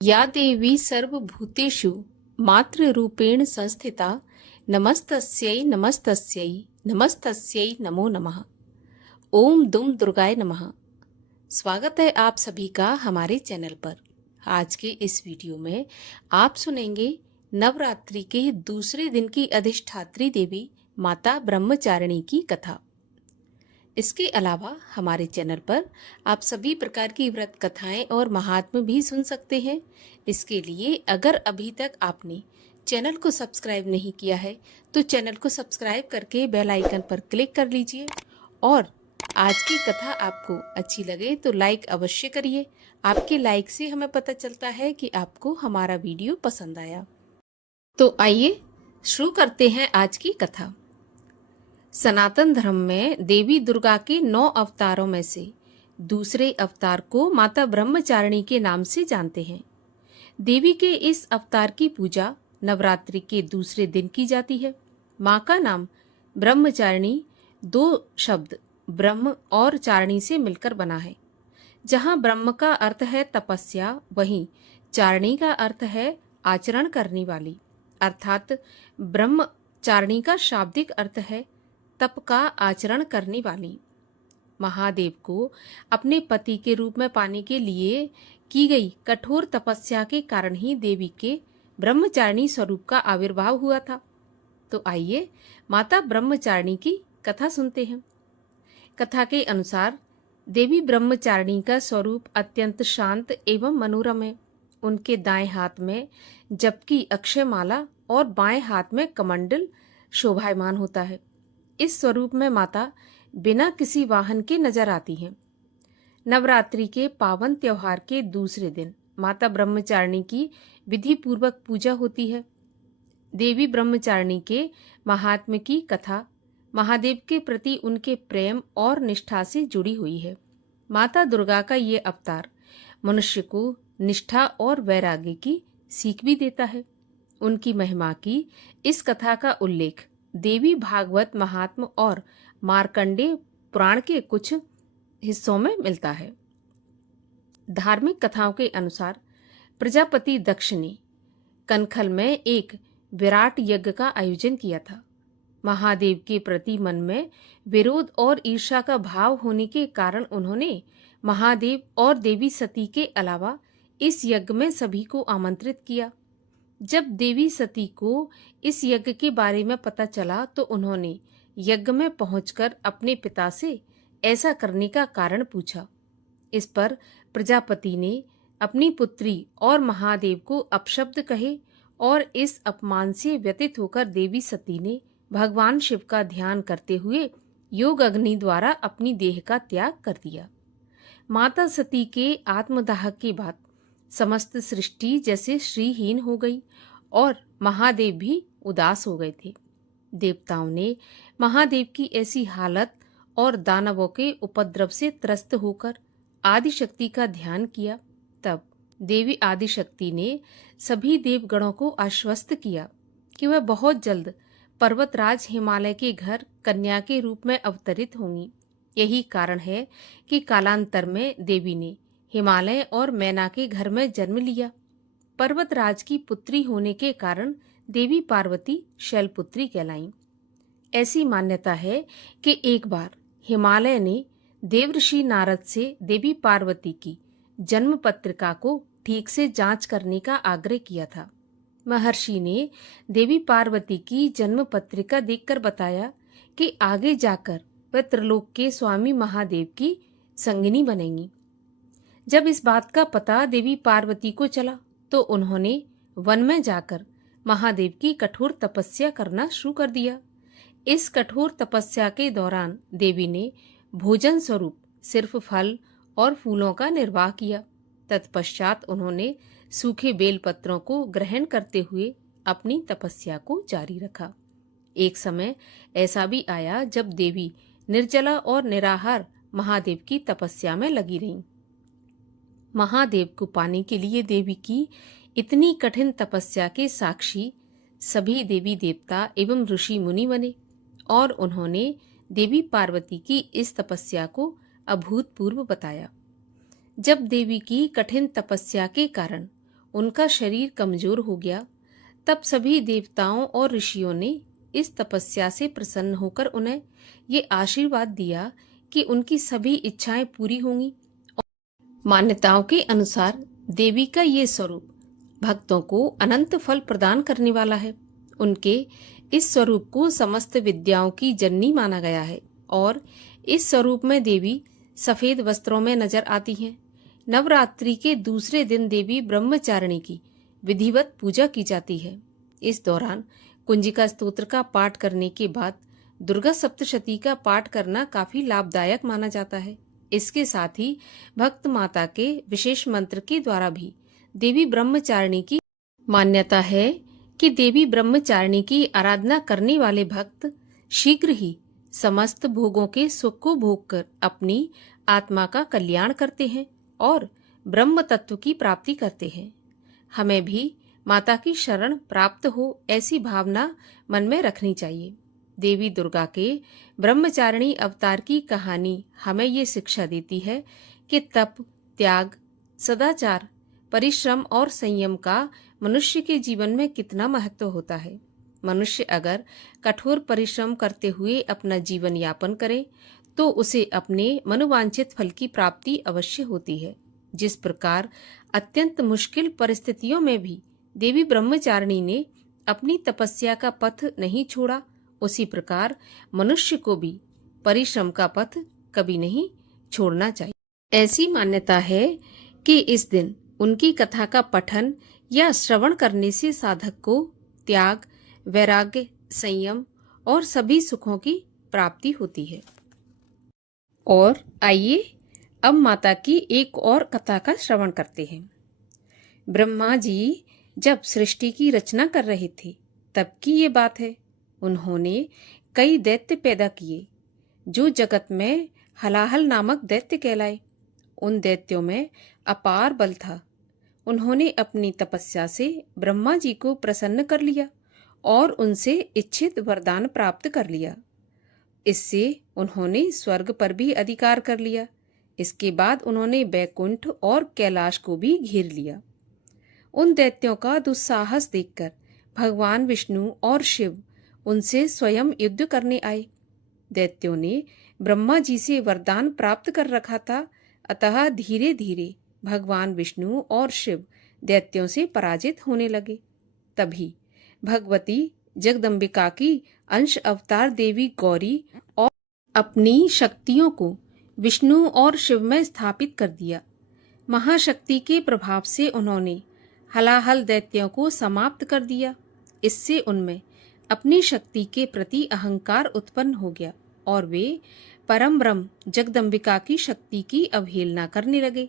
या देवी सर्वभूतेषु मातृरूपेण संस्थिता नमस्तस्यै नमस्तस्यै नमस्तस्यै नमो नमः। ओम दुम दुर्गाय नमः। स्वागत है आप सभी का हमारे चैनल पर। आज के इस वीडियो में आप सुनेंगे नवरात्रि के दूसरे दिन की अधिष्ठात्री देवी माता ब्रह्मचारिणी की कथा। इसके अलावा हमारे चैनल पर आप सभी प्रकार की व्रत कथाएं और महात्म्य भी सुन सकते हैं। इसके लिए अगर अभी तक आपने चैनल को सब्सक्राइब नहीं किया है तो चैनल को सब्सक्राइब करके बेल आइकन पर क्लिक कर लीजिए और आज की कथा आपको अच्छी लगे तो लाइक अवश्य करिए। आपके लाइक से हमें पता चलता है कि आपको हमारा वीडियो पसंद आया। तो आइए शुरू करते हैं आज की कथा। सनातन धर्म में देवी दुर्गा के 9 अवतारों में से दूसरे अवतार को माता ब्रह्मचारिणी के नाम से जानते हैं। देवी के इस अवतार की पूजा नवरात्रि के दूसरे दिन की जाती है। माँ का नाम ब्रह्मचारिणी 2 शब्द ब्रह्म और चारिणी से मिलकर बना है। जहाँ ब्रह्म का अर्थ है तपस्या, वहीं चारिणी का अर्थ है आचरण करने वाली, अर्थात ब्रह्मचारिणी का शाब्दिक अर्थ है तप का आचरण करने वाली। महादेव को अपने पति के रूप में पाने के लिए की गई कठोर तपस्या के कारण ही देवी के ब्रह्मचारिणी स्वरूप का आविर्भाव हुआ था। तो आइए माता ब्रह्मचारिणी की कथा सुनते हैं। कथा के अनुसार देवी ब्रह्मचारिणी का स्वरूप अत्यंत शांत एवं मनोरम है। उनके दाएं हाथ में जबकि अक्षय माला और बाएं हाथ में कमंडल शोभायमान होता है। इस स्वरूप में माता बिना किसी वाहन के नजर आती हैं। नवरात्रि के पावन त्योहार के दूसरे दिन माता ब्रह्मचारिणी की विधि पूर्वक पूजा होती है। देवी ब्रह्मचारिणी के महात्म्य की कथा महादेव के प्रति उनके प्रेम और निष्ठा से जुड़ी हुई है। माता दुर्गा का ये अवतार मनुष्य को निष्ठा और वैराग्य की सीख भी देता है। उनकी महिमा की इस कथा का उल्लेख देवी भागवत महात्म्य और मार्कंडेय पुराण के कुछ हिस्सों में मिलता है। धार्मिक कथाओं के अनुसार प्रजापति दक्ष ने कनखल में एक विराट यज्ञ का आयोजन किया था। महादेव के प्रति मन में विरोध और ईर्ष्या का भाव होने के कारण उन्होंने महादेव और देवी सती के अलावा इस यज्ञ में सभी को आमंत्रित किया। जब देवी सती को इस यज्ञ के बारे में पता चला तो उन्होंने यज्ञ में पहुंचकर अपने पिता से ऐसा करने का कारण पूछा। इस पर प्रजापति ने अपनी पुत्री और महादेव को अपशब्द कहे और इस अपमान से व्यथित होकर देवी सती ने भगवान शिव का ध्यान करते हुए योग अग्नि द्वारा अपनी देह का त्याग कर दिया। माता सती के आत्मदाह के बाद समस्त सृष्टि जैसे श्रीहीन हो गई और महादेव भी उदास हो गए थे। देवताओं ने महादेव की ऐसी हालत और दानवों के उपद्रव से त्रस्त होकर आदिशक्ति का ध्यान किया। तब देवी आदिशक्ति ने सभी देवगणों को आश्वस्त किया कि वह बहुत जल्द पर्वतराज हिमालय के घर कन्या के रूप में अवतरित होंगी। यही कारण है कि कालांतर में देवी ने हिमालय और मैना के घर में जन्म लिया। पर्वतराज की पुत्री होने के कारण देवी पार्वती शैलपुत्री कहलाईं। ऐसी मान्यता है कि एक बार हिमालय ने देवर्षि नारद से देवी पार्वती की जन्म पत्रिका को ठीक से जांच करने का आग्रह किया था। महर्षि ने देवी पार्वती की जन्म पत्रिका देखकर बताया कि आगे जाकर वह त्रिलोक के स्वामी महादेव की संगिनी बनेंगी। जब इस बात का पता देवी पार्वती को चला तो उन्होंने वन में जाकर महादेव की कठोर तपस्या करना शुरू कर दिया। इस कठोर तपस्या के दौरान देवी ने भोजन स्वरूप सिर्फ फल और फूलों का निर्वाह किया। तत्पश्चात उन्होंने सूखे बेलपत्रों को ग्रहण करते हुए अपनी तपस्या को जारी रखा। एक समय ऐसा भी आया जब देवी निर्जला और निराहार महादेव की तपस्या में लगी रहीं। महादेव को पाने के लिए देवी की इतनी कठिन तपस्या के साक्षी सभी देवी देवता एवं ऋषि मुनि बने और उन्होंने देवी पार्वती की इस तपस्या को अभूतपूर्व बताया। जब देवी की कठिन तपस्या के कारण उनका शरीर कमजोर हो गया, तब सभी देवताओं और ऋषियों ने इस तपस्या से प्रसन्न होकर उन्हें ये आशीर्वाद दिया कि उनकी सभी इच्छाएं पूरी होंगी। मान्यताओं के अनुसार देवी का ये स्वरूप भक्तों को अनंत फल प्रदान करने वाला है। उनके इस स्वरूप को समस्त विद्याओं की जननी माना गया है और इस स्वरूप में देवी सफेद वस्त्रों में नजर आती हैं। नवरात्रि के दूसरे दिन देवी ब्रह्मचारिणी की विधिवत पूजा की जाती है। इस दौरान कुंजिका स्तोत्र का पाठ करने के बाद दुर्गा सप्तशती का पाठ करना काफी लाभदायक माना जाता है। इसके साथ ही भक्त माता के विशेष मंत्र के द्वारा भी देवी ब्रह्मचारिणी की मान्यता है कि देवी ब्रह्मचारिणी की आराधना करने वाले भक्त शीघ्र ही समस्त भोगों के सुख को भोग कर अपनी आत्मा का कल्याण करते हैं और ब्रह्म तत्व की प्राप्ति करते हैं। हमें भी माता की शरण प्राप्त हो ऐसी भावना मन में रखनी चाहिए। देवी दुर्गा के ब्रह्मचारिणी अवतार की कहानी हमें ये शिक्षा देती है कि तप, त्याग, सदाचार, परिश्रम और संयम का मनुष्य के जीवन में कितना महत्व होता है। मनुष्य अगर कठोर परिश्रम करते हुए अपना जीवन यापन करे तो उसे अपने मनोवांछित फल की प्राप्ति अवश्य होती है। जिस प्रकार अत्यंत मुश्किल परिस्थितियों में भी देवी ब्रह्मचारिणी ने अपनी तपस्या का पथ नहीं छोड़ा, उसी प्रकार मनुष्य को भी परिश्रम का पथ कभी नहीं छोड़ना चाहिए। ऐसी मान्यता है कि इस दिन उनकी कथा का पठन या श्रवण करने से साधक को त्याग, वैराग्य, संयम और सभी सुखों की प्राप्ति होती है। और आइए अब माता की एक और कथा का श्रवण करते हैं। ब्रह्मा जी जब सृष्टि की रचना कर रहे थे तब की ये बात है। उन्होंने कई दैत्य पैदा किए जो जगत में हलाहल नामक दैत्य कहलाए। उन दैत्यों में अपार बल था। उन्होंने अपनी तपस्या से ब्रह्मा जी को प्रसन्न कर लिया और उनसे इच्छित वरदान प्राप्त कर लिया। इससे उन्होंने स्वर्ग पर भी अधिकार कर लिया। इसके बाद उन्होंने बैकुंठ और कैलाश को भी घेर लिया। उन दैत्यों का दुस्साहस देखकर भगवान विष्णु और शिव उनसे स्वयं युद्ध करने आए। दैत्यों ने ब्रह्मा जी से वरदान प्राप्त कर रखा था, अतः धीरे धीरे भगवान विष्णु और शिव दैत्यों से पराजित होने लगे। तभी भगवती जगदम्बिका की अंश अवतार देवी गौरी और अपनी शक्तियों को विष्णु और शिव में स्थापित कर दिया। महाशक्ति के प्रभाव से उन्होंने हलाहल दैत्यों को समाप्त कर दिया। इससे उनमें अपनी शक्ति के प्रति अहंकार उत्पन्न हो गया और वे परम ब्रह्म जगदम्बिका की शक्ति की अवहेलना करने लगे।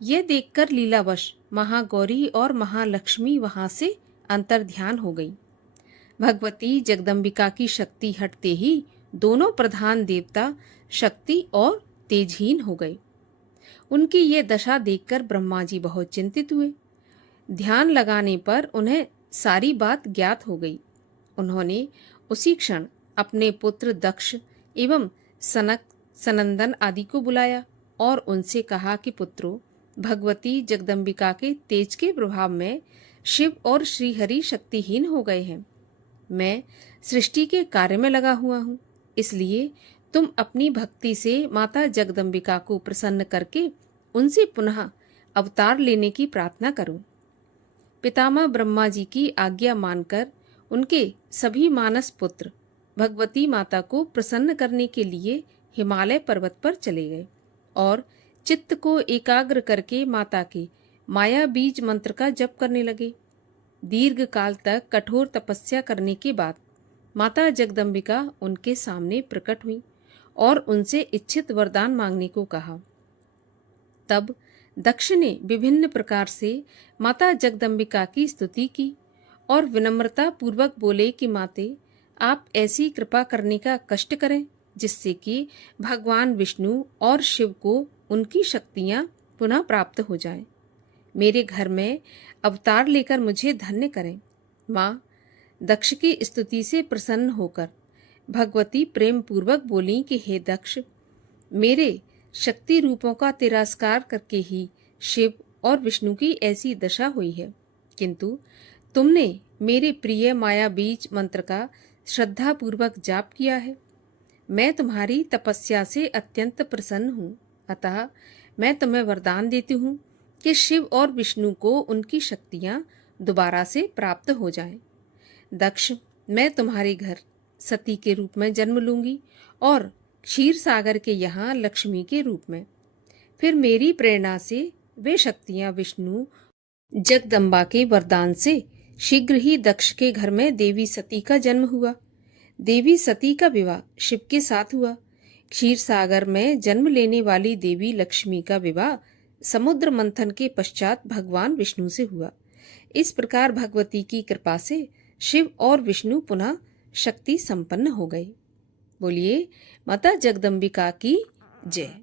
यह देखकर लीलावश महागौरी और महालक्ष्मी वहां से अंतर्ध्यान हो गई। भगवती जगदम्बिका की शक्ति हटते ही दोनों प्रधान देवता शक्ति और तेजहीन हो गए। उनकी ये दशा देखकर ब्रह्मा जी बहुत चिंतित हुए। ध्यान लगाने पर उन्हें सारी बात ज्ञात हो गई। उन्होंने उसी क्षण अपने पुत्र दक्ष एवं सनक, सनंदन आदि को बुलाया और उनसे कहा कि पुत्रों, भगवती जगदम्बिका के तेज के प्रभाव में शिव और श्रीहरि शक्तिहीन हो गए हैं। मैं सृष्टि के कार्य में लगा हुआ हूँ, इसलिए तुम अपनी भक्ति से माता जगदम्बिका को प्रसन्न करके उनसे पुनः अवतार लेने की प्रार्थना करो। पितामह ब्रह्मा जी की आज्ञा मानकर उनके सभी मानस पुत्र भगवती माता को प्रसन्न करने के लिए हिमालय पर्वत पर चले गए और चित्त को एकाग्र करके माता के माया बीज मंत्र का जप करने लगे। दीर्घ काल तक कठोर तपस्या करने के बाद माता जगदम्बिका उनके सामने प्रकट हुई और उनसे इच्छित वरदान मांगने को कहा। तब दक्ष ने विभिन्न प्रकार से माता जगदम्बिका की स्तुति की और विनम्रता पूर्वक बोले कि माते, आप ऐसी कृपा करने का कष्ट करें जिससे कि भगवान विष्णु और शिव को उनकी शक्तियां पुनः प्राप्त हो जाएं। मेरे घर में अवतार लेकर मुझे धन्य करें। माँ दक्ष की स्तुति से प्रसन्न होकर भगवती प्रेम पूर्वक बोली कि हे दक्ष, मेरे शक्ति रूपों का तिरस्कार करके ही शिव और विष्णु की ऐसी दशा हुई है, किंतु तुमने मेरे प्रिय माया बीज मंत्र का श्रद्धापूर्वक जाप किया है। मैं तुम्हारी तपस्या से अत्यंत प्रसन्न हूँ, अतः मैं तुम्हें वरदान देती हूँ कि शिव और विष्णु को उनकी शक्तियाँ दोबारा से प्राप्त हो जाएं। दक्ष, मैं तुम्हारे घर सती के रूप में जन्म लूंगी और क्षीर सागर के यहाँ लक्ष्मी के रूप में। फिर मेरी प्रेरणा से वे शक्तियाँ विष्णु जगदम्बा के वरदान से शीघ्र ही दक्ष के घर में देवी सती का जन्म हुआ। देवी सती का विवाह शिव के साथ हुआ। क्षीर सागर में जन्म लेने वाली देवी लक्ष्मी का विवाह समुद्र मंथन के पश्चात भगवान विष्णु से हुआ। इस प्रकार भगवती की कृपा से शिव और विष्णु पुनः शक्ति संपन्न हो गए। बोलिए माता जगदम्बिका की जय।